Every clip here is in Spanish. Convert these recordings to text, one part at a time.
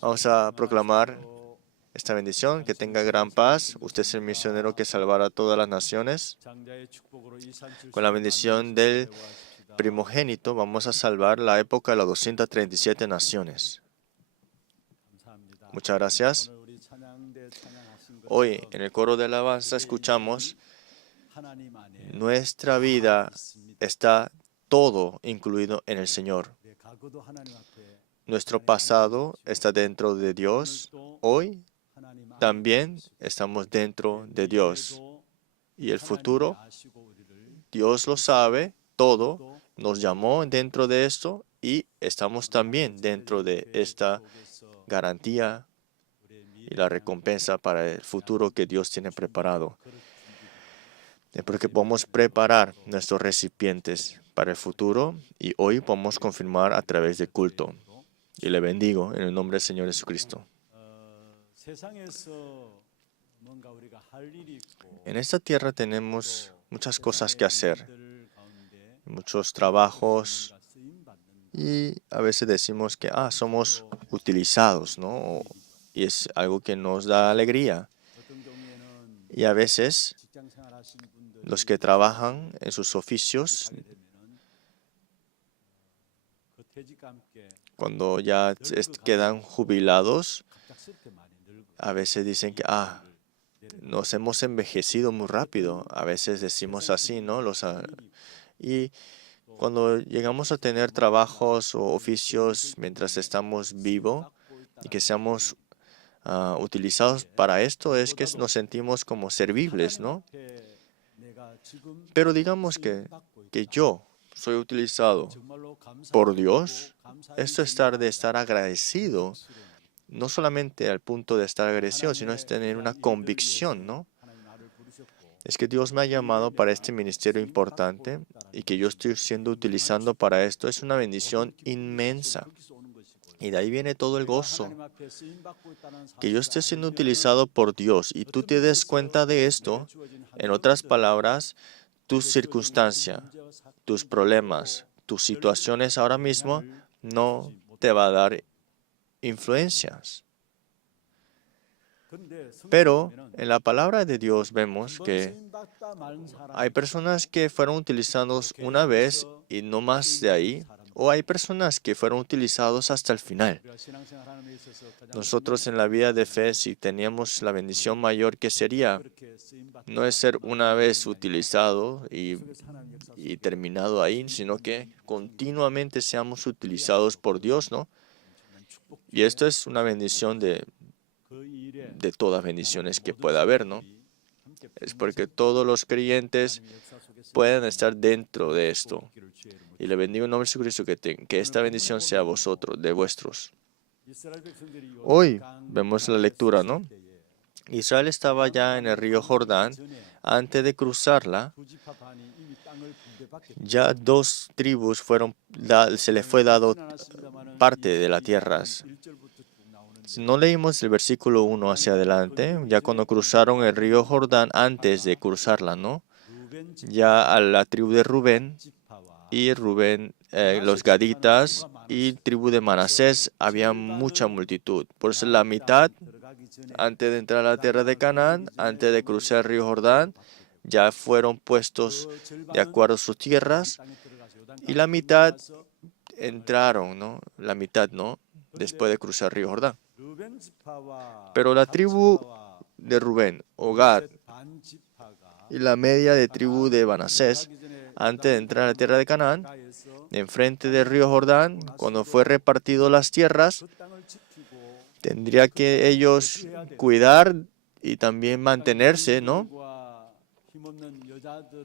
Vamos a proclamar esta bendición, que tenga gran paz. Usted es el misionero que salvará a todas las naciones. Con la bendición del primogénito vamos a salvar la época de las 237 naciones. Muchas gracias. Hoy en el coro de alabanza escuchamos: nuestra vida está todo incluido en el Señor. Nuestro pasado está dentro de Dios. Hoy también estamos dentro de Dios. Y el futuro, Dios lo sabe todo. Nos llamó dentro de esto y estamos también dentro de esta garantía y la recompensa para el futuro que Dios tiene preparado. Porque podemos preparar nuestros recipientes para el futuro y hoy podemos confirmar a través del culto. Y le bendigo en el nombre del Señor Jesucristo. En esta tierra tenemos muchas cosas que hacer, muchos trabajos, y a veces decimos que somos utilizados, ¿no? Y es algo que nos da alegría. Y a veces los que trabajan en sus oficios, cuando ya quedan jubilados, a veces dicen que nos hemos envejecido muy rápido. A veces decimos así, ¿no? Y cuando llegamos a tener trabajos o oficios mientras estamos vivos y que seamos utilizados para esto, es que nos sentimos como servibles, ¿no? Pero digamos que yo soy utilizado por Dios. Esto es de estar agradecido, no solamente al punto de estar agradecido, sino es tener una convicción, ¿no? Es que Dios me ha llamado para este ministerio importante y que yo estoy siendo utilizando para esto. Es una bendición inmensa. Y de ahí viene todo el gozo. Que yo esté siendo utilizado por Dios y tú te des cuenta de esto. En otras palabras, tu circunstancia, tus problemas, tus situaciones ahora mismo no te va a dar influencias. Pero en la palabra de Dios vemos que hay personas que fueron utilizados una vez y no más de ahí, o hay personas que fueron utilizados hasta el final. Nosotros en la vida de fe, si teníamos la bendición mayor que sería, no es ser una vez utilizado y terminado ahí, sino que continuamente seamos utilizados por Dios, ¿no? Y esto es una bendición de todas bendiciones que pueda haber, ¿no? Es porque todos los creyentes pueden estar dentro de esto. Y le bendigo en nombre de Jesucristo que esta bendición sea a vosotros, de vuestros. Hoy vemos la lectura, ¿no? Israel estaba ya en el río Jordán. Antes de cruzarla, ya 2 tribus se les fue dado parte de las tierras. Si no leímos el versículo 1 hacia adelante, ya cuando cruzaron el río Jordán, antes de cruzarla, ¿no? Ya a la tribu de Rubén y los gaditas y tribu de Manasés había mucha multitud. Por eso la mitad, antes de entrar a la tierra de Canaán, antes de cruzar el río Jordán, ya fueron puestos de acuerdo a sus tierras, y la mitad entraron, ¿no? La mitad, ¿no? Después de cruzar el río Jordán. Pero la tribu de Rubén, Gad y la media de tribu de Manasés, antes de entrar a la tierra de Canaán, enfrente del río Jordán, cuando fue repartido las tierras, tendría que ellos cuidar y también mantenerse, ¿no?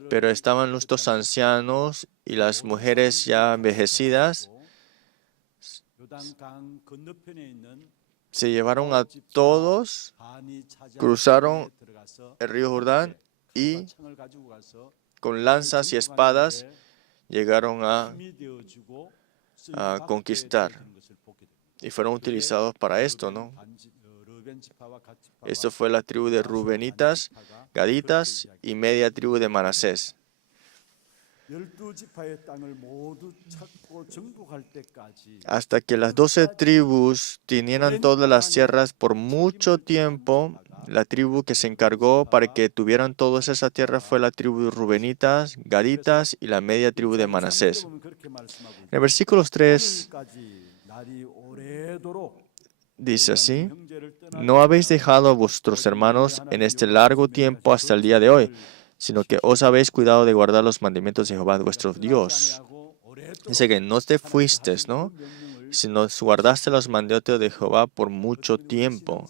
Pero estaban estos ancianos y las mujeres ya envejecidas. Se llevaron a todos, cruzaron el río Jordán y con lanzas y espadas llegaron a conquistar. Y fueron utilizados para esto, ¿no? Esto fue la tribu de Rubenitas, Gaditas y media tribu de Manasés. hasta que las 12 tribus tenieran todas las tierras por mucho tiempo. La tribu que se encargó para que tuvieran todas esas tierras fue la tribu de Rubenitas, Gaditas y la media tribu de Manasés. En el versículo 3 dice así: no habéis dejado a vuestros hermanos en este largo tiempo hasta el día de hoy, sino que os habéis cuidado de guardar los mandamientos de Jehová vuestro Dios. Dice que no te fuiste, ¿no? Sino guardaste los mandamientos de Jehová por mucho tiempo.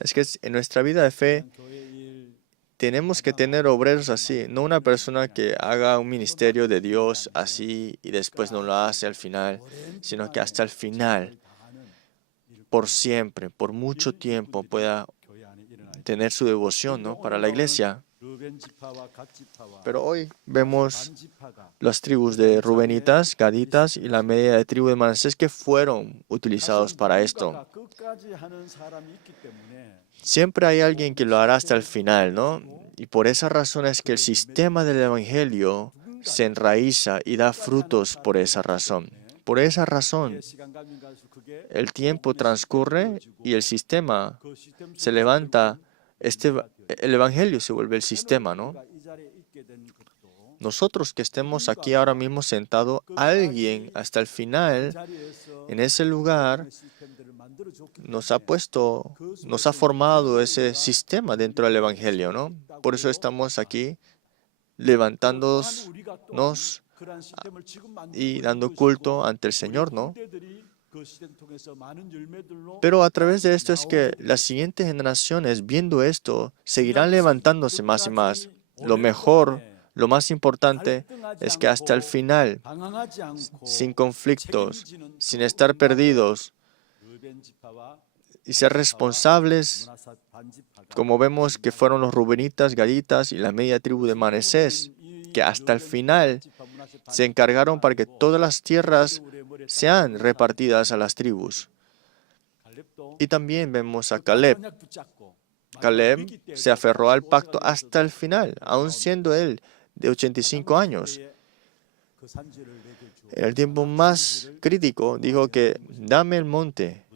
Es que en nuestra vida de fe tenemos que tener obreros así, no una persona que haga un ministerio de Dios así y después no lo hace al final, sino que hasta el final, por siempre, por mucho tiempo, pueda tener su devoción, ¿no?, para la iglesia. Pero hoy vemos las tribus de Rubenitas, Gaditas y la media de tribu de Manasés que fueron utilizados para esto. Siempre hay alguien que lo hará hasta el final, ¿no? Y por esa razón es que el sistema del Evangelio se enraiza y da frutos por esa razón. Por esa razón, el tiempo transcurre y el sistema se levanta. El Evangelio se vuelve el sistema, ¿no? Nosotros que estemos aquí ahora mismo sentados, alguien hasta el final, en ese lugar, nos ha formado ese sistema dentro del Evangelio, ¿no? Por eso estamos aquí levantándonos y dando culto ante el Señor, ¿no? Pero a través de esto es que las siguientes generaciones, viendo esto, seguirán levantándose más y más. Lo mejor, lo más importante, es que hasta el final, sin conflictos, sin estar perdidos, y ser responsables, como vemos que fueron los Rubenitas, Gaditas y la media tribu de Manasés, que hasta el final se encargaron para que todas las tierras sean repartidas a las tribus. Y también vemos a Caleb. Caleb se aferró al pacto hasta el final, aun siendo él de 85 años. En el tiempo más crítico, dijo que dame el monte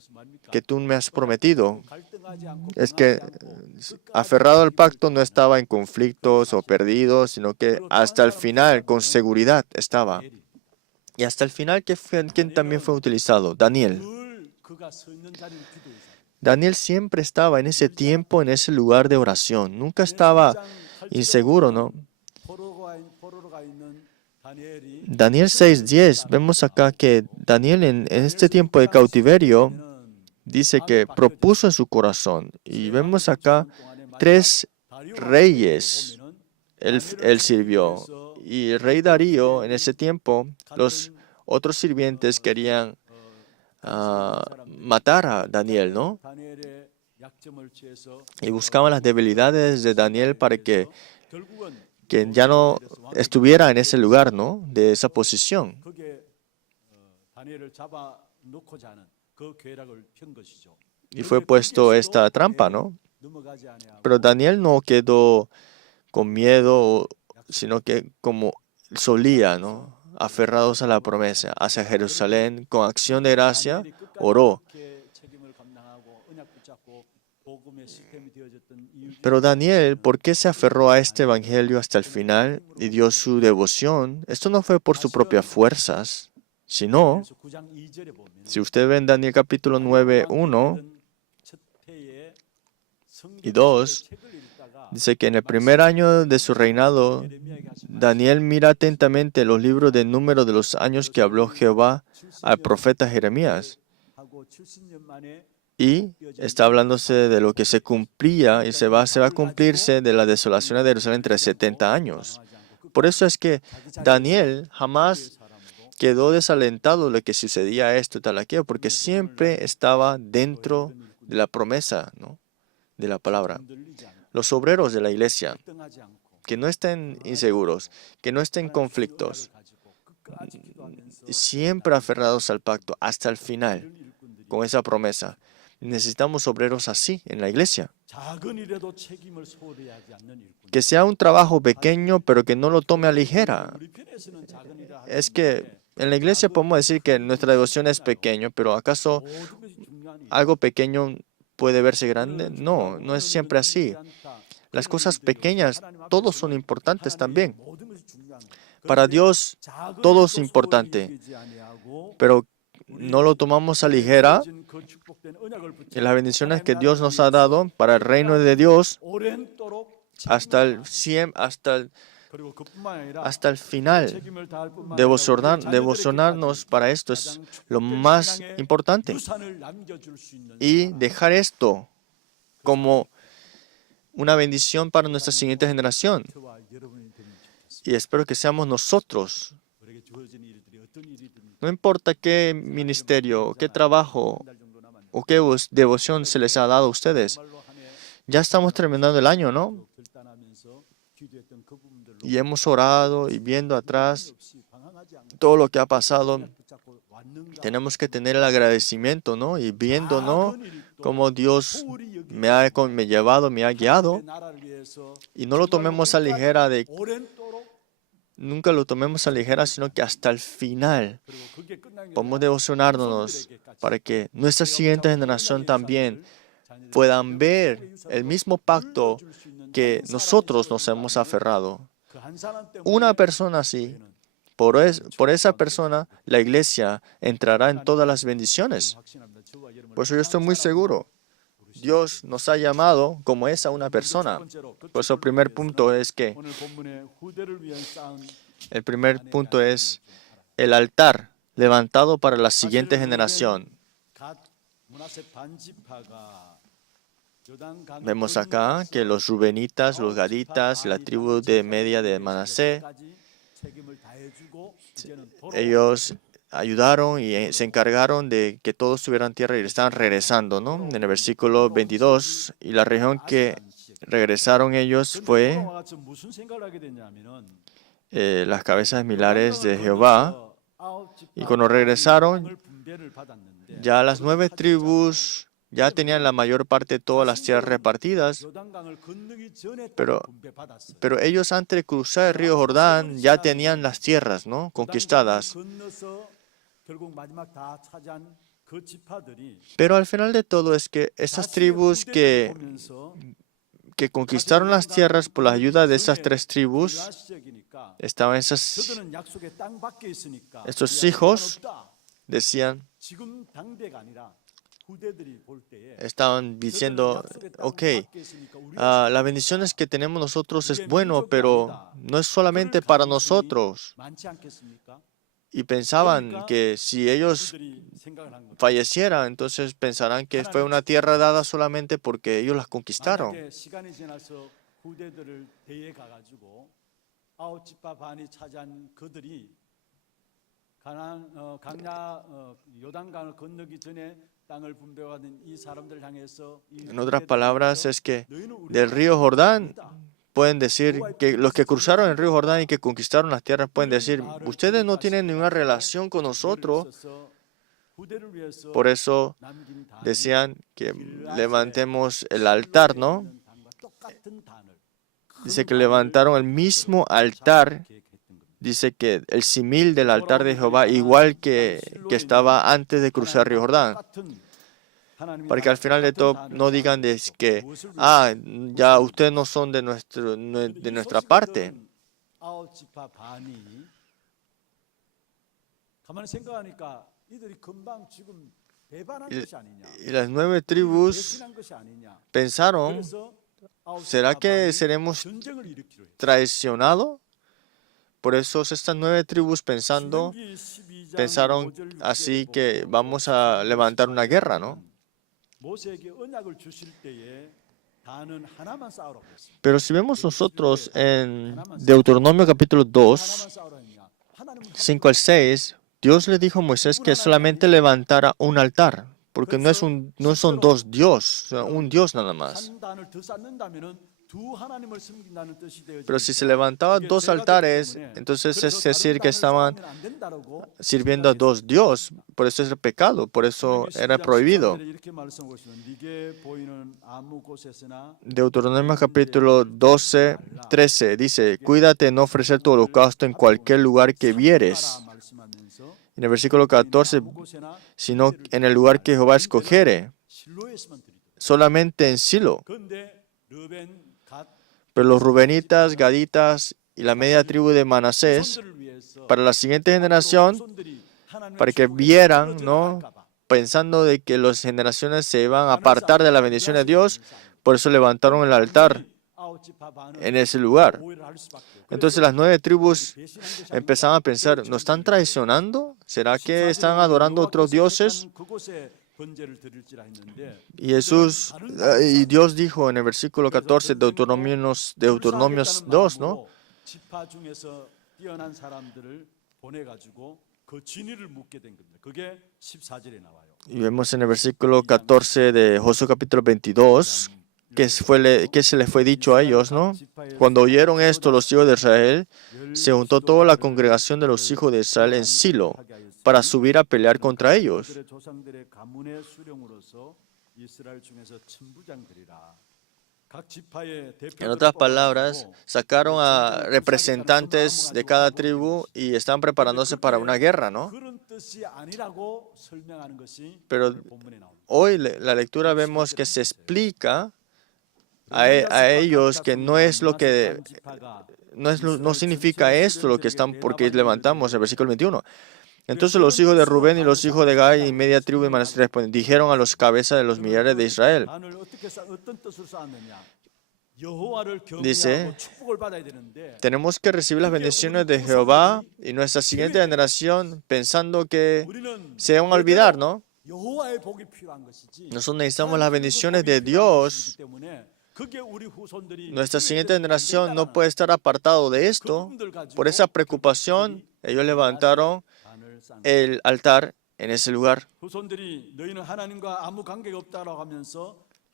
que tú me has prometido. Es que aferrado al pacto no estaba en conflictos o perdido, sino que hasta el final, con seguridad, estaba. Y hasta el final, ¿quién también fue utilizado? Daniel. Daniel siempre estaba en ese tiempo, en ese lugar de oración. Nunca estaba inseguro, ¿no? Daniel 6:10, vemos acá que Daniel en este tiempo de cautiverio dice que propuso en su corazón. Y vemos acá 3 reyes él sirvió. Y el rey Darío, en ese tiempo, los otros sirvientes querían matar a Daniel, ¿no? Y buscaban las debilidades de Daniel para que ya no estuviera en ese lugar, ¿no?, de esa posición. Y fue puesto esta trampa, ¿no? Pero Daniel no quedó con miedo, sino que como solía, ¿no?, aferrados a la promesa, hacia Jerusalén, con acción de gracia, oró. Pero Daniel, ¿por qué se aferró a este evangelio hasta el final y dio su devoción? Esto no fue por sus propias fuerzas, sino, si usted ve en Daniel capítulo 9, 1 y 2, dice que en el primer año de su reinado, Daniel mira atentamente los libros de número de los años que habló Jehová al profeta Jeremías. Y está hablándose de lo que se cumplía y se va a cumplirse de la desolación de Jerusalén entre 70 años. Por eso es que Daniel jamás quedó desalentado de lo que sucedía esto y tal aquello, porque siempre estaba dentro de la promesa, ¿no?, de la palabra. Los obreros de la iglesia, que no estén inseguros, que no estén en conflictos, siempre aferrados al pacto hasta el final, con esa promesa. Necesitamos obreros así en la iglesia. Que sea un trabajo pequeño, pero que no lo tome a ligera. Es que en la iglesia podemos decir que nuestra devoción es pequeño, pero ¿acaso algo pequeño puede verse grande? No, no es siempre así. Las cosas pequeñas, todos son importantes también. Para Dios, todo es importante, pero no lo tomamos a ligera. Y las bendiciones que Dios nos ha dado para el reino de Dios hasta el final. Devocionarnos para esto es lo más importante. Y dejar esto como una bendición para nuestra siguiente generación. Y espero que seamos nosotros. No importa qué ministerio, qué trabajo o qué devoción se les ha dado a ustedes. Ya estamos terminando el año, ¿no? Y hemos orado y viendo atrás todo lo que ha pasado. Tenemos que tener el agradecimiento, ¿no? Y viendo, ¿no? Cómo Dios me ha llevado, me ha guiado. Y no lo tomemos a ligera nunca lo tomemos a ligera, sino que hasta el final podemos devocionarnos para que nuestra siguiente generación también puedan ver el mismo pacto que nosotros nos hemos aferrado. Una persona así, por esa persona, la iglesia entrará en todas las bendiciones. Por eso yo estoy muy seguro. Dios nos ha llamado como es a una persona. Por eso el primer punto es el altar levantado para la siguiente generación. Vemos acá que los rubenitas, los gaditas, la tribu de media de Manasés, ellos ayudaron y se encargaron de que todos tuvieran tierra y estaban regresando, ¿no? En el versículo 22, y la región que regresaron ellos fue las cabezas milares de Jehová. Y cuando regresaron, ya las 9 tribus ya tenían la mayor parte de todas las tierras repartidas, pero ellos antes de cruzar el río Jordán ya tenían las tierras, ¿no? Conquistadas. Pero al final de todo es que esas tribus que conquistaron las tierras por la ayuda de esas 3 tribus, estaban estos hijos, decían, estaban diciendo, ok, las bendiciones que tenemos nosotros es bueno, pero no es solamente para nosotros. Y pensaban que si ellos fallecieran, entonces pensarán que fue una tierra dada solamente porque ellos las conquistaron. En otras palabras, es que del río Jordán pueden decir que los que cruzaron el río Jordán y que conquistaron las tierras pueden decir, ustedes no tienen ninguna relación con nosotros. Por eso decían que levantemos el altar, ¿no? Dice que levantaron el mismo altar. Dice que el símil del altar de Jehová, igual que estaba antes de cruzar el río Jordán. Para que al final de todo no digan que, ya ustedes no son de nuestra parte. Y las 9 tribus pensaron, ¿será que seremos traicionados? Por eso estas 9 tribus pensaron así que vamos a levantar una guerra, ¿no? Pero si vemos nosotros en Deuteronomio capítulo 2, 5 al 6, Dios le dijo a Moisés que solamente levantara un altar, porque no son 2 dioses, un Dios nada más. Pero si se levantaban dos altares, entonces es decir que estaban sirviendo a dos dioses. Por eso es el pecado, por eso era prohibido. Deuteronomio capítulo 12, 13 dice: cuídate de no ofrecer tu holocausto en cualquier lugar que vieres. En el versículo 14, sino en el lugar que Jehová escogiere, solamente en Silo. Pero los rubenitas, gaditas y la media tribu de Manasés, para la siguiente generación, para que vieran, ¿no?, pensando de que las generaciones se iban a apartar de la bendición de Dios, por eso levantaron el altar en ese lugar. Entonces las 9 tribus empezaban a pensar: ¿nos están traicionando? ¿Será que están adorando a otros dioses? Y Dios dijo en el versículo 14, Deuteronomios 2, ¿no? Y vemos en el versículo 14 de Josué capítulo 22, que se les fue dicho a ellos, ¿no? Cuando oyeron esto los hijos de Israel, se juntó toda la congregación de los hijos de Israel en Silo para subir a pelear contra ellos. En otras palabras, sacaron a representantes de cada tribu y estaban preparándose para una guerra, ¿no? Pero hoy la lectura vemos que se explica a ellos que no es lo que no significa esto lo que están, porque levantamos el versículo 21. Entonces los hijos de Rubén y los hijos de Gad y media tribu de Manasés dijeron a los cabezas de los millares de Israel. Dice: tenemos que recibir las bendiciones de Jehová, y nuestra siguiente generación, pensando que se van a olvidar, ¿no? Nosotros necesitamos las bendiciones de Dios. Nuestra siguiente generación no puede estar apartado de esto. Por esa preocupación, ellos levantaron el altar en ese lugar,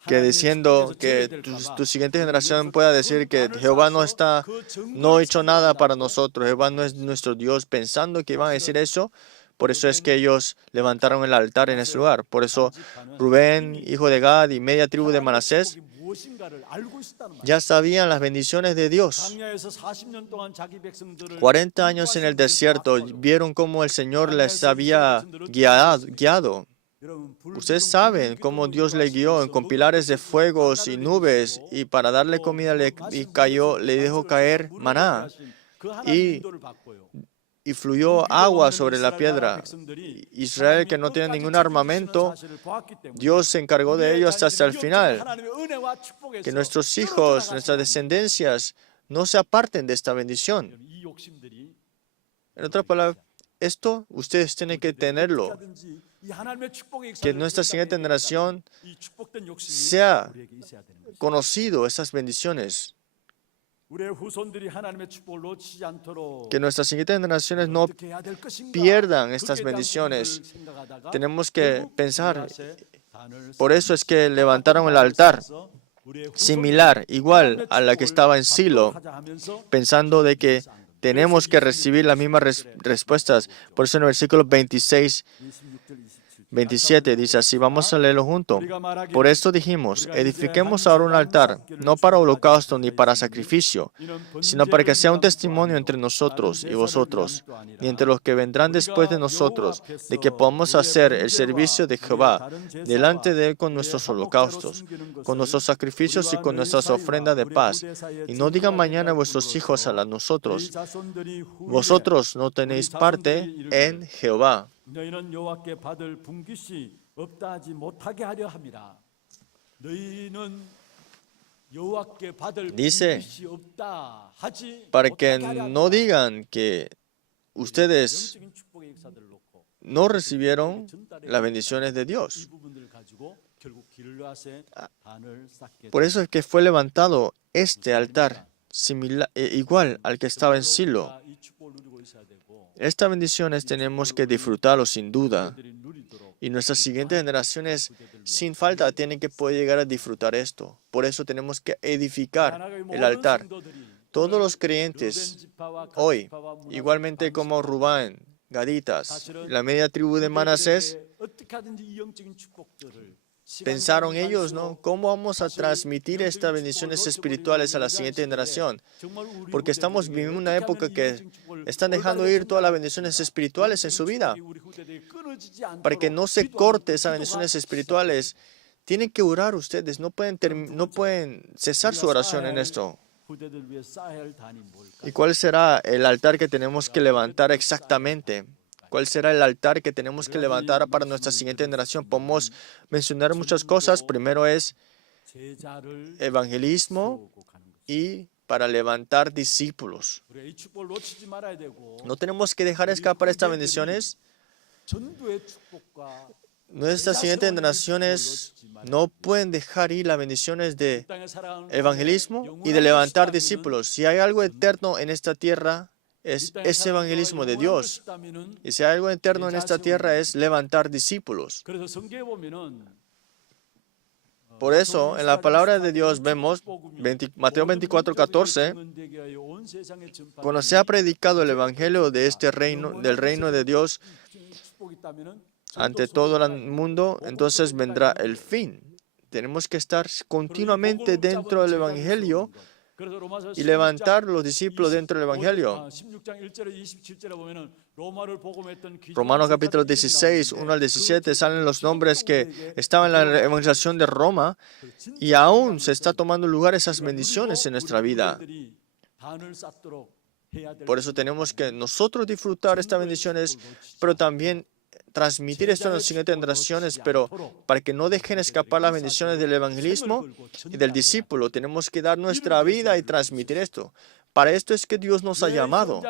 que diciendo que tu siguiente generación pueda decir que Jehová no ha hecho nada para nosotros, Jehová no es nuestro Dios, pensando que iban a decir eso. Por eso es que ellos levantaron el altar en ese lugar. Por eso Rubén, hijo de Gad, y media tribu de Manasés ya sabían las bendiciones de Dios. 40 años en el desierto, vieron cómo el Señor les había guiado. Ustedes saben cómo Dios le guió con pilares de fuegos y nubes, y para darle comida le dejó caer maná, y fluyó agua sobre la piedra. Israel, que no tiene ningún armamento, Dios se encargó de ellos hasta el final. Que nuestros hijos, nuestras descendencias, no se aparten de esta bendición. En otras palabras, esto ustedes tienen que tenerlo. Que nuestra siguiente generación sea conocido esas bendiciones. Que nuestras siguientes generaciones no pierdan estas bendiciones. Tenemos que pensar. Por eso es que levantaron el altar similar, igual a la que estaba en Silo, pensando de que tenemos que recibir las mismas respuestas. Por eso en el versículo 26, 27 dice así, vamos a leerlo junto. Por esto dijimos: edifiquemos ahora un altar, no para holocausto ni para sacrificio, sino para que sea un testimonio entre nosotros y vosotros, y entre los que vendrán después de nosotros, de que podamos hacer el servicio de Jehová delante de Él con nuestros holocaustos, con nuestros sacrificios y con nuestras ofrendas de paz. Y no digan mañana vuestros hijos a nosotros: vosotros no tenéis parte en Jehová. Dice, para que no digan que ustedes no recibieron las bendiciones de Dios. Por eso es que fue levantado este altar, igual al que estaba en Silo. Estas bendiciones tenemos que disfrutarlo sin duda. Y nuestras siguientes generaciones, sin falta, tienen que poder llegar a disfrutar esto. Por eso tenemos que edificar el altar. Todos los creyentes hoy, igualmente como Rubén, Gaditas, la media tribu de Manasés, pensaron ellos, ¿no? ¿Cómo vamos a transmitir estas bendiciones espirituales a la siguiente generación? Porque estamos viviendo una época que están dejando ir todas las bendiciones espirituales en su vida. Para que no se corte esas bendiciones espirituales, tienen que orar ustedes. No pueden cesar su oración en esto. ¿Y cuál será el altar que tenemos que levantar exactamente? ¿Cuál será el altar que tenemos que levantar para nuestra siguiente generación? Podemos mencionar muchas cosas. Primero es evangelismo y para levantar discípulos. No tenemos que dejar escapar estas bendiciones. Nuestras siguientes generaciones no pueden dejar ir las bendiciones de evangelismo y de levantar discípulos. Si hay algo eterno en esta tierra, es ese evangelismo de Dios. Y si hay algo eterno en esta tierra, es levantar discípulos. Por eso, en la palabra de Dios vemos, Mateo 24:14, cuando se ha predicado el evangelio de este reino, del reino de Dios, ante todo el mundo, entonces vendrá el fin. Tenemos que estar continuamente dentro del evangelio y levantar los discípulos dentro del evangelio. Romanos capítulo 16, 1 al 17, salen los nombres que estaban en la evangelización de Roma y aún se está tomando lugar esas bendiciones en nuestra vida. Por eso tenemos que nosotros disfrutar estas bendiciones, pero también transmitir esto a las siguientes generaciones, pero para que no dejen escapar las bendiciones del evangelismo y del discípulo, tenemos que dar nuestra vida y transmitir esto. Para esto es que Dios nos ha llamado.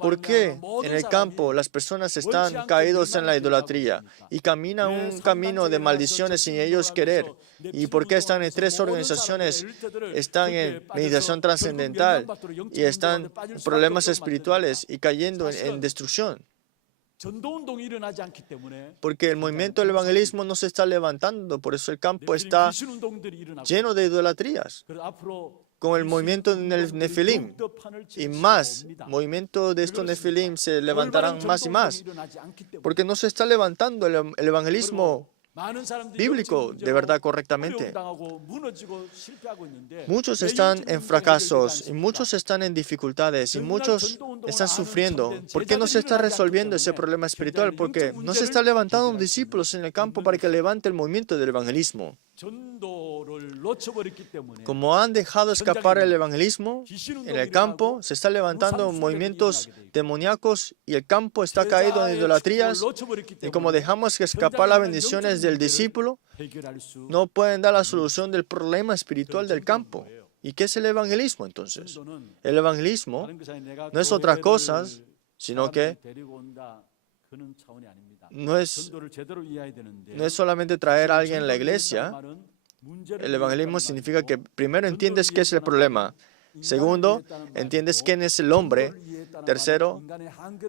¿Por qué en el campo las personas están caídos en la idolatría y caminan un camino de maldiciones sin ellos querer? ¿Y por qué están en 3 organizaciones? Están en meditación trascendental y están en problemas espirituales y cayendo en destrucción. Porque el movimiento del evangelismo no se está levantando, por eso el campo está lleno de idolatrías. Con el movimiento del Nefilim y más, movimiento de estos Nefilim se levantarán más y más, porque no se está levantando el evangelismo bíblico de verdad correctamente. Muchos están en fracasos y muchos están en dificultades y muchos están sufriendo. ¿Por qué no se está resolviendo ese problema espiritual? Porque no se está levantando discípulos en el campo para que levante el movimiento del evangelismo. Como han dejado escapar el evangelismo en el campo, se están levantando movimientos demoníacos y el campo está caído en idolatrías. Y como dejamos escapar las bendiciones del discípulo, no pueden dar la solución del problema espiritual del campo. ¿Y qué es el evangelismo entonces? El evangelismo no es otra cosa, sino que no es solamente traer a alguien a la iglesia. El evangelismo significa que primero entiendes qué es el problema. Segundo, entiendes quién es el hombre. Tercero,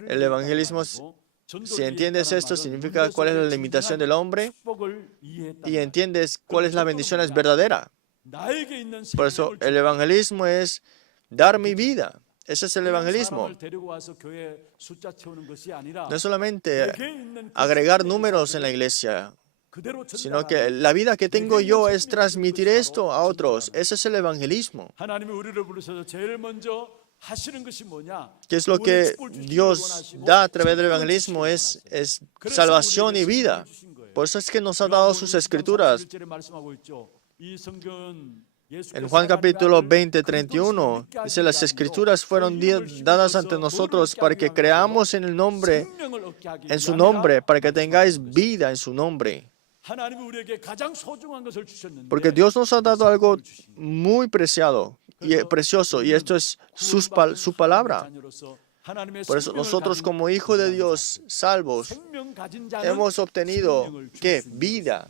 el evangelismo, si entiendes esto, significa cuál es la limitación del hombre y entiendes cuál es la bendición verdadera. Por eso, el evangelismo es dar mi vida. Ese es el evangelismo. No es solamente agregar números en la iglesia, sino que la vida que tengo yo es transmitir esto a otros. Ese es el evangelismo. ¿Qué es lo que Dios da a través del evangelismo? Es salvación y vida. Por eso es que nos ha dado sus escrituras. En Juan capítulo 20, 31, dice, las escrituras fueron dadas ante nosotros para que creamos en su nombre, para que tengáis vida en su nombre. Porque Dios nos ha dado algo muy preciado y precioso, y esto es su palabra. Por eso nosotros como hijos de Dios, salvos, hemos obtenido, ¿qué? Vida.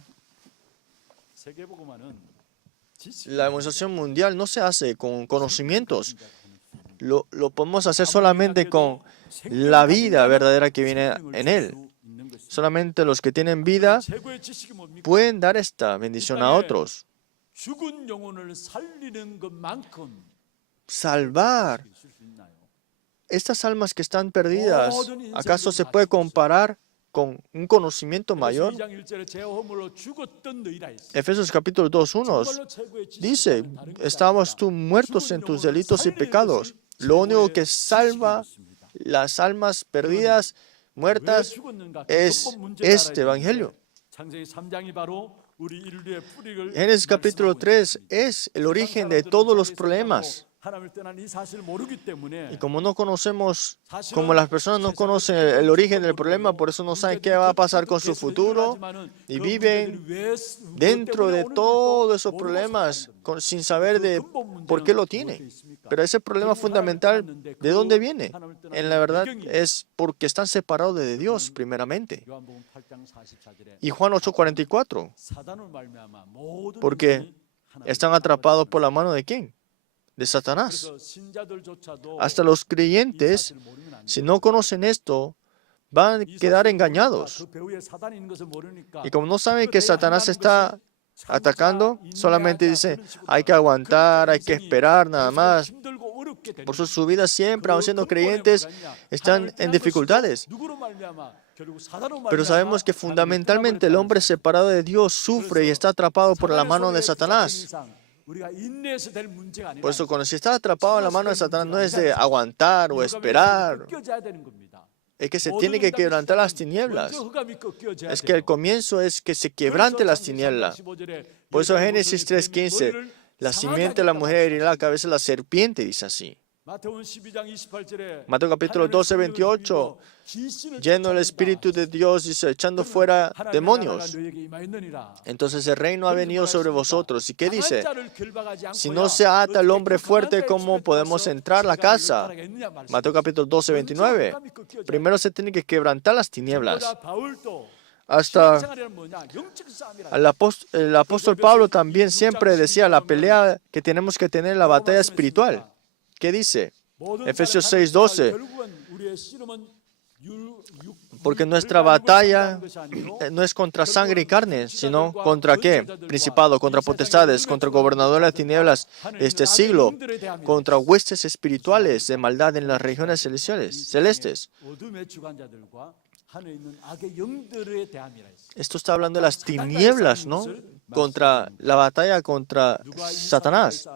La evangelización mundial no se hace con conocimientos. Lo podemos hacer solamente con la vida verdadera que viene en Él. Solamente los que tienen vida 최고의 지식이 뭡니까? pueden dar esta bendición a otros. 죽은 영혼을 살리는 것만큼 Salvar 있을 수 있나요? estas almas que están perdidas, ¿acaso se puede comparar con un conocimiento mayor? 2장 1절에 죄와 허물로 죽었던 너희라 했어요. Efesios capítulo 2:1 정말로 최고의 지식이 dice, 다른 것이 estábamos 아니라 tú muertos en tus delitos y pecados. Lo único que salva las almas perdidas, 왜 muertas, 죽었는가? es 근본 문제를 este 알아야 evangelio. 되는데 창세기 3장이 바로 우리 인류의 뿌리를 Génesis capítulo 3 es el origen de todos los problemas. 하나님을 떠난 이 사실을 모르기 때문에 Y como no conocemos, como las personas no conocen el origen del problema, por eso no saben qué va a pasar con su futuro y viven dentro de todos esos problemas sin saber de por qué lo tienen. Pero ese problema fundamental, ¿de dónde viene? En la verdad es porque están separados de Dios primeramente. 요한복음 8장 44절에 Y Juan 8:44, 사단을 말미암아 모든 porque 인생이 하나님을 están atrapados por la mano de quién? De Satanás. 그래서 신자들조차도 Hasta los 이 creyentes, 사실을 모르면 안 si 돼요. no conocen esto, van a 이 quedar 사실을 engañados. 모르니까 그 배후에 사단이 있는 것을 모르니까 Y como no saben 그 que 배에 Satanás 한다는 está 것이 atacando, 참자, solamente 인내하자, dice, 그런 식으로 hay que 나와요. aguantar, hay que 그러니까 esperar 인생이 nada 계속 más. 힘들고 어렵게 되는 Por eso 거예요. su vida siempre, aun siendo 그 근본에 creyentes, 뭐가 있냐? están 하나님을 en 떠난 dificultades. 것이고 누구로 말미암아? 결국 사단으로 Pero sabemos que 말미암아 fundamentalmente el hombre separado de Dios sufre y está atrapado por la mano de Satanás. Por eso, cuando si está atrapado en la mano de Satanás, no es de aguantar o esperar, es que se tiene que quebrantar las tinieblas. Es que el comienzo es que se quebrante las tinieblas. Por eso Génesis 3:15, la simiente de la mujer herirá la cabeza de la serpiente, dice así. Mateo capítulo 12:28, lleno del Espíritu de Dios, dice, echando fuera demonios. Entonces el reino ha venido sobre vosotros. ¿Y qué dice? Si no se ata el hombre fuerte, ¿cómo podemos entrar a la casa? Mateo capítulo 12:29. Primero se tiene que quebrantar las tinieblas. Hasta el apóstol Pablo también siempre decía la pelea que tenemos que tener, la batalla espiritual. ¿Qué dice? Efesios 6:12. Porque nuestra batalla no es contra sangre y carne, sino contra ¿qué? Principado, contra potestades, contra gobernadores de las tinieblas de este siglo, contra huestes espirituales de maldad en las regiones celestes. Esto está hablando de las tinieblas, ¿no? Contra la batalla contra Satanás.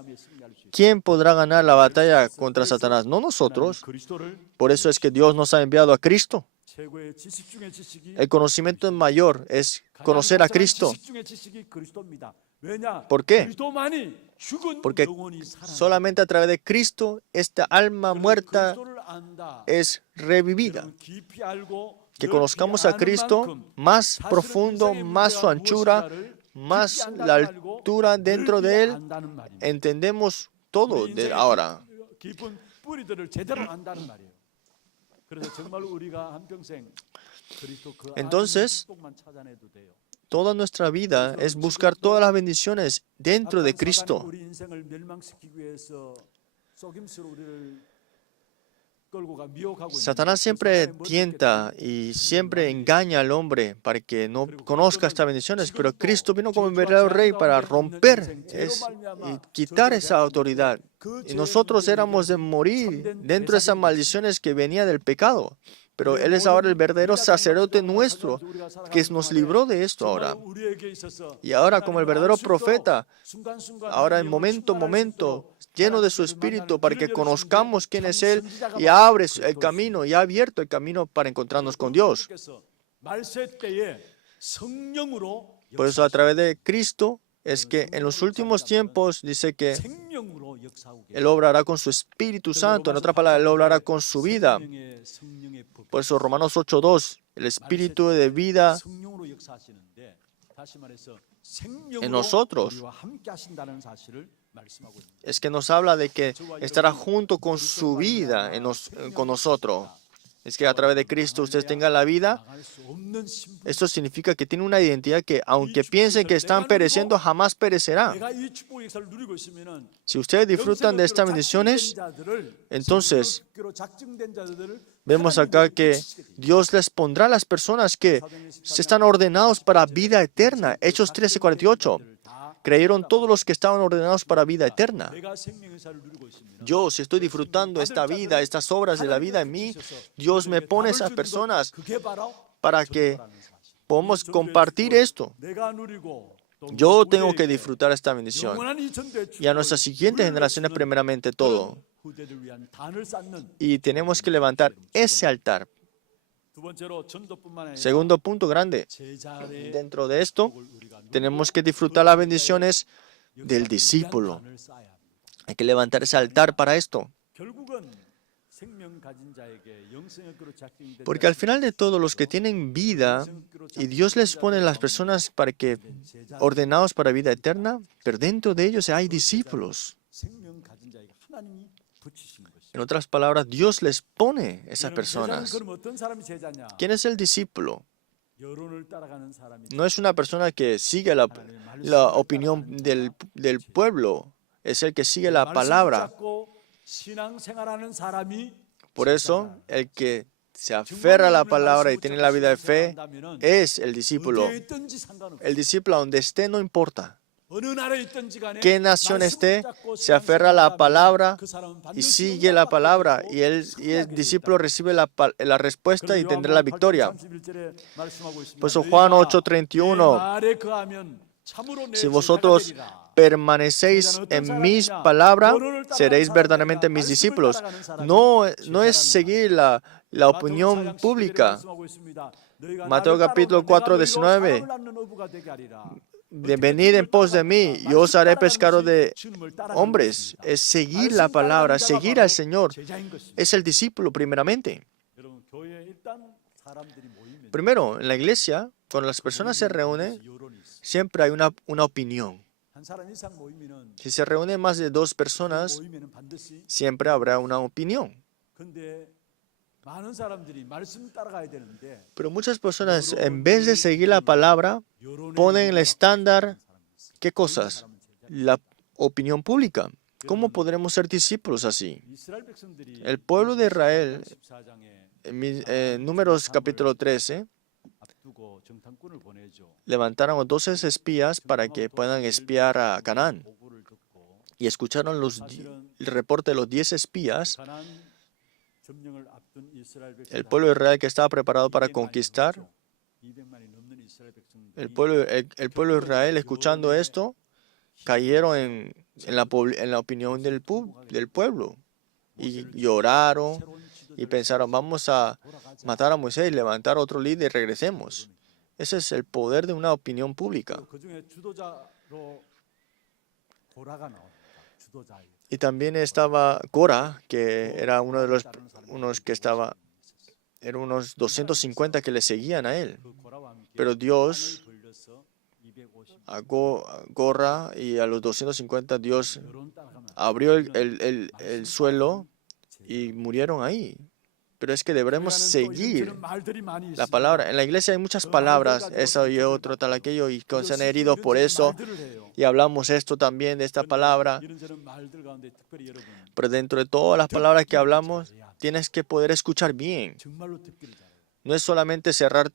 ¿Quién podrá ganar la batalla contra Satanás? No nosotros. Por eso es que Dios nos ha enviado a Cristo. El conocimiento mayor es conocer a Cristo. ¿Por qué? Porque solamente a través de Cristo esta alma muerta es revivida. Que conozcamos a Cristo más profundo, más su anchura, más la altura dentro de Él, entendemos todo de ahora. Entonces, toda nuestra vida es buscar todas las bendiciones dentro de Cristo. Satanás siempre tienta y siempre engaña al hombre para que no conozca estas bendiciones, pero Cristo vino como el verdadero rey para romper y quitar esa autoridad. Y nosotros éramos de morir dentro de esas maldiciones que venían del pecado. Pero Él es ahora el verdadero sacerdote nuestro que nos libró de esto ahora. Y ahora como el verdadero profeta, ahora en momento, lleno de su espíritu para que conozcamos quién es Él y abre el camino y ha abierto el camino para encontrarnos con Dios. Por eso a través de Cristo es que en los últimos tiempos dice que Él obrará con su Espíritu Santo. En otra palabra, Él obrará con su vida. Por eso Romanos 8:2, el Espíritu de vida en nosotros es que nos habla de que estará junto con su vida con nosotros. es que a través de Cristo ustedes tengan la vida. 나갈 수 없는 신분. Esto significa que tienen una identidad que, aunque piensen que están pereciendo, jamás perecerá. 내가 이 축복 역사를 누리고 있으면은 Si ustedes disfrutan de estas bendiciones, entonces vemos acá que Dios les pondrá a las personas que se están ordenados para vida eterna. Hechos 13:48. Creyeron todos los que estaban ordenados para vida eterna. Yo, si estoy disfrutando esta vida, estas obras de la vida en mí, Dios me pone esas personas para que podamos compartir esto. Yo tengo que disfrutar esta bendición. Y a nuestras siguientes generaciones, primeramente todo. Y tenemos que levantar ese altar. Segundo punto grande. Dentro de esto, tenemos que disfrutar las bendiciones del discípulo. Hay que levantar ese altar para esto. Porque al final de todo, los que tienen vida, y Dios les pone las personas para que ordenados para vida eterna, pero dentro de ellos hay discípulos. En otras palabras, Dios les pone esas personas. ¿Quién es el discípulo? No es una persona que sigue la opinión del pueblo, es el que sigue la palabra. Por eso, el que se aferra a la palabra y tiene la vida de fe es el discípulo. El discípulo, donde esté, no importa. ¿Qué nación esté? Se aferra a la palabra y sigue la palabra. Y el discípulo recibe la respuesta y tendrá la victoria. Por eso Juan 8:31. Si vosotros permanecéis en mis palabras, seréis verdaderamente mis discípulos. No es seguir la opinión pública. Mateo capítulo 4:19. De venid en pos de mí, yo os haré pescador de hombres. Es seguir la palabra, seguir al Señor. Es el discípulo primeramente. Primero, en la iglesia, cuando las personas se reúnen, siempre hay una opinión. Si se reúnen más de 2 personas, siempre habrá una opinión. Pero muchas personas, en vez de seguir la palabra, ponen el estándar, ¿qué cosas? La opinión pública. ¿Cómo podremos ser discípulos así? El pueblo de Israel, en Números capítulo 13, levantaron a 12 espías para que puedan espiar a Canaán. Y escucharon el reporte de los 10 espías. El pueblo de Israel que estaba preparado para conquistar. El pueblo de Israel, escuchando esto, cayeron en la opinión del pueblo. Y lloraron y pensaron, vamos a matar a Moisés, levantar otro líder y regresemos. Ese es el poder de una opinión pública. Y también estaba Cora, que era uno de eran unos 250 que le seguían a él. Pero Dios, a Cora y a los 250, Dios abrió el suelo y murieron ahí. Pero es que debemos seguir la palabra. En la iglesia hay muchas palabras, eso y otro, tal, aquello, y se han herido por eso. Y hablamos esto también, de esta palabra. Pero dentro de todas las palabras que hablamos, tienes que poder escuchar bien. No es solamente cerrar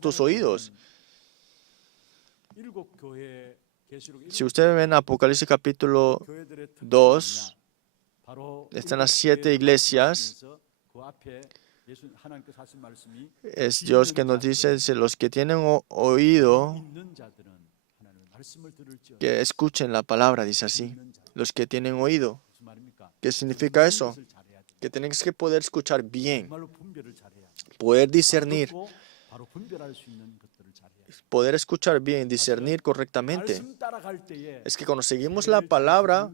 tus oídos. Si ustedes ven Apocalipsis capítulo 2, están las 7 iglesias. Es Dios que nos dice, los que tienen oído, que escuchen la palabra, dice así. Los que tienen oído. ¿Qué significa eso? Que tienes que poder escuchar bien, poder discernir, poder escuchar bien, discernir correctamente. Es que cuando seguimos la palabra,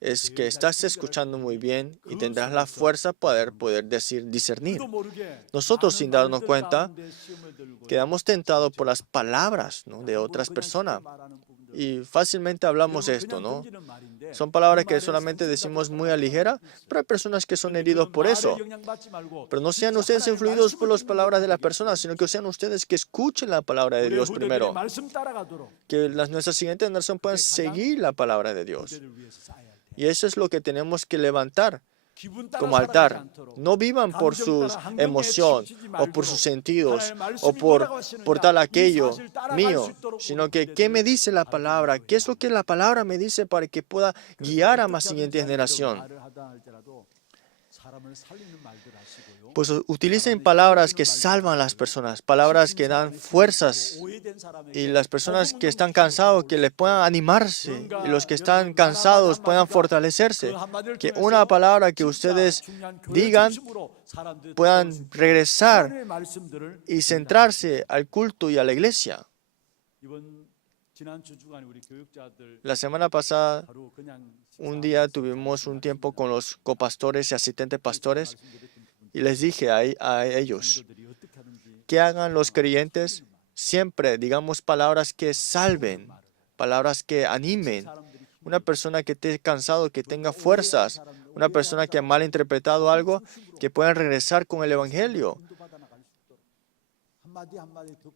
es que estás escuchando muy bien y tendrás la fuerza para poder discernir. Nosotros, sin darnos cuenta, quedamos tentados por las palabras, ¿no?, de otras personas. Y fácilmente hablamos de esto, ¿no? Son palabras que solamente decimos muy a ligera, pero hay personas que son heridos por eso. Pero no sean ustedes influidos por las palabras de las personas, sino que sean ustedes que escuchen la palabra de Dios primero. Que nuestras siguientes generaciones puedan seguir la palabra de Dios. Y eso es lo que tenemos que levantar como altar. No vivan por su emoción o por sus sentidos o por tal aquello mío, sino que ¿qué me dice la palabra? ¿Qué es lo que la palabra me dice para que pueda guiar a la siguiente generación? Pues utilicen palabras que salvan a las personas, palabras que dan fuerzas, y las personas que están cansados que les puedan animarse, y los que están cansados puedan fortalecerse. Que una palabra que ustedes digan puedan regresar y centrarse al culto y a la iglesia. La semana pasada, un día tuvimos un tiempo con los copastores y asistentes pastores y les dije a ellos que hagan los creyentes siempre, digamos, palabras que salven, palabras que animen. Una persona que esté cansado, que tenga fuerzas, una persona que ha malinterpretado algo, que puedan regresar con el Evangelio.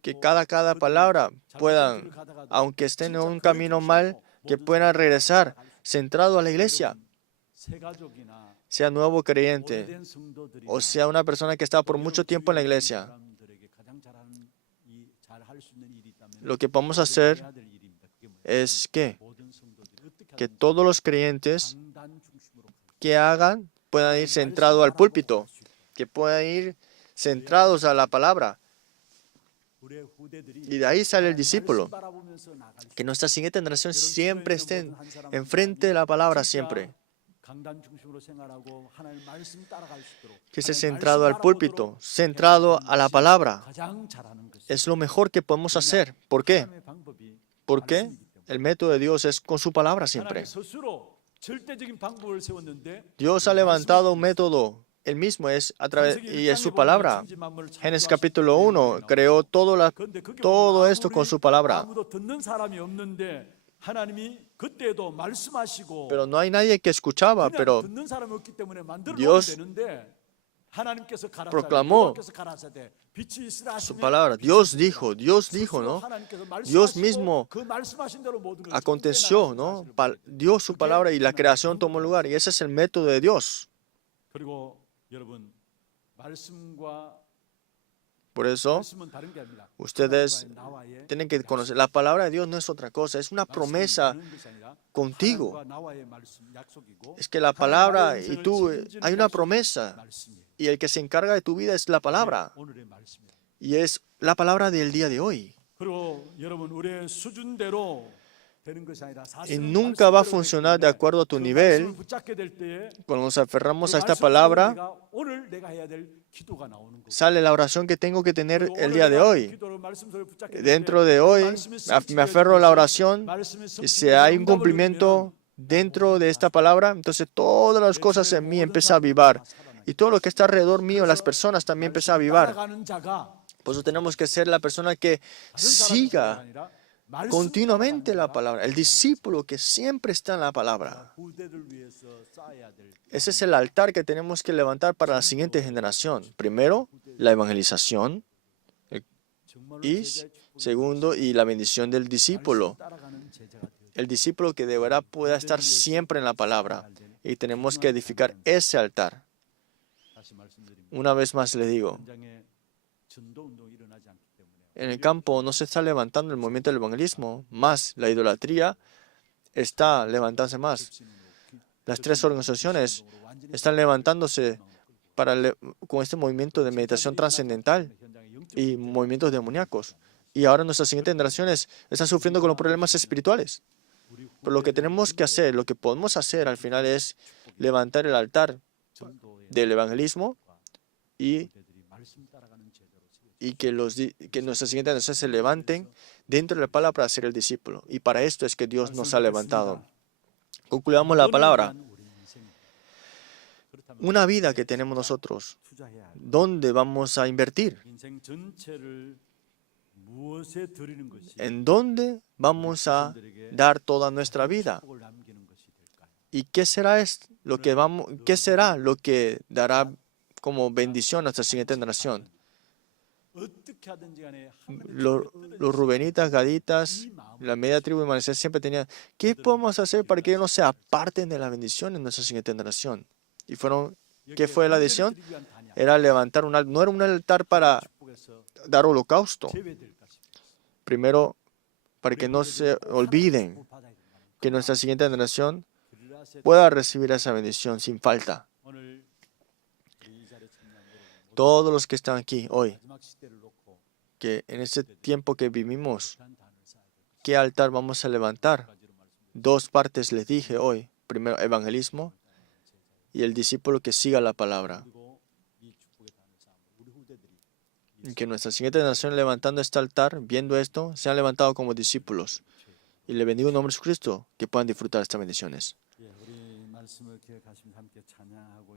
Que cada palabra puedan, aunque estén en un camino mal, que puedan regresar centrado a la iglesia. Sea nuevo creyente o sea una persona que está por mucho tiempo en la iglesia. Lo que vamos a hacer es que todos los creyentes que hagan puedan ir centrados al púlpito, que puedan ir centrados a la palabra. Y de ahí sale el discípulo. Que nuestra siguiente generación siempre estén enfrente de la palabra, siempre. Que esté centrado al púlpito, centrado a la palabra. Es lo mejor que podemos hacer. ¿Por qué? Porque el método de Dios es con su palabra siempre. Dios ha levantado un método. Él mismo es a través y es su palabra. Génesis capítulo 1 creó todo esto con su palabra. Pero no hay nadie que escuchaba, pero Dios proclamó su palabra. Dios dijo, ¿no? Dios mismo aconteció, ¿no? Dio su palabra y la creación tomó lugar. Y ese es el método de Dios. Por eso, ustedes tienen que conocer, la palabra de Dios no es otra cosa, es una promesa contigo. Es que la palabra y tú, hay una promesa, y el que se encarga de tu vida es la palabra, y es la palabra del día de hoy. Y nunca va a funcionar de acuerdo a tu nivel. Cuando nos aferramos a esta palabra, sale la oración que tengo que tener el día de hoy. Dentro de hoy, me aferro a la oración, y si hay un cumplimiento dentro de esta palabra, entonces todas las cosas en mí empiezan a avivar. Y todo lo que está alrededor mío, las personas también empiezan a avivar. Por eso tenemos que ser la persona que siga continuamente la palabra, el discípulo que siempre está en la palabra. Ese es el altar que tenemos que levantar para la siguiente generación. Primero, la evangelización, y segundo, y la bendición del discípulo. El discípulo que de verdad pueda estar siempre en la palabra, y tenemos que edificar ese altar. Una vez más le digo, en el campo no se está levantando el movimiento del evangelismo, más la idolatría está levantándose más. Las tres organizaciones están levantándose con este movimiento de meditación trascendental y movimientos demoníacos. Y ahora nuestras siguientes generaciones están sufriendo con los problemas espirituales. Pero lo que tenemos que hacer, lo que podemos hacer al final es levantar el altar del evangelismo y que nuestras siguientes generaciones se levanten dentro de la palabra para ser el discípulo. Y para esto es que Dios nos ha levantado. Concluyamos la palabra. Una vida que tenemos nosotros, ¿dónde vamos a invertir? 무엇에 드리는 것이 ¿En dónde vamos a dar toda nuestra vida? 축복을 남기는 것이 될까요? ¿Y qué será qué será lo que dará como bendición a nuestra siguiente generación? 어떻게 하든지 간에 하나님의 Los, 뜻대로 los rubenitas, gaditas, la media tribu de Manasés siempre tenían, ¿qué podemos hacer para que ellos no se aparten de la bendición en nuestra siguiente generación? Y ¿qué fue la decisión? 드리기 위한 단양, Era levantar no era un altar para 축복에서 dar holocausto. 제외될 것입니다. Primero, para que no se olviden 축복을 받아야 된다는 que nuestra siguiente generación 그리라세 pueda recibir esa bendición sin falta. 오늘 이 자리에 참여한 여러분 Todos los que están aquí hoy, 마지막 시대를 놓고 que en este tiempo que vivimos, 한 단을 쌓아야 될 것입니다. ¿qué altar vamos a levantar? 가지로 말씀드립니다. Dos partes les dije hoy. Primero, evangelismo y el discípulo que siga la palabra. 그리고 이 축복의 단을 쌓음으로 우리 후대들이 Y que nuestra siguiente generación levantando este altar, viendo esto, sean levantados como discípulos. Y le bendigo en nombre de Jesucristo, que puedan disfrutar estas bendiciones. 예, 우리 말씀을 기억하시면서 함께 찬양하고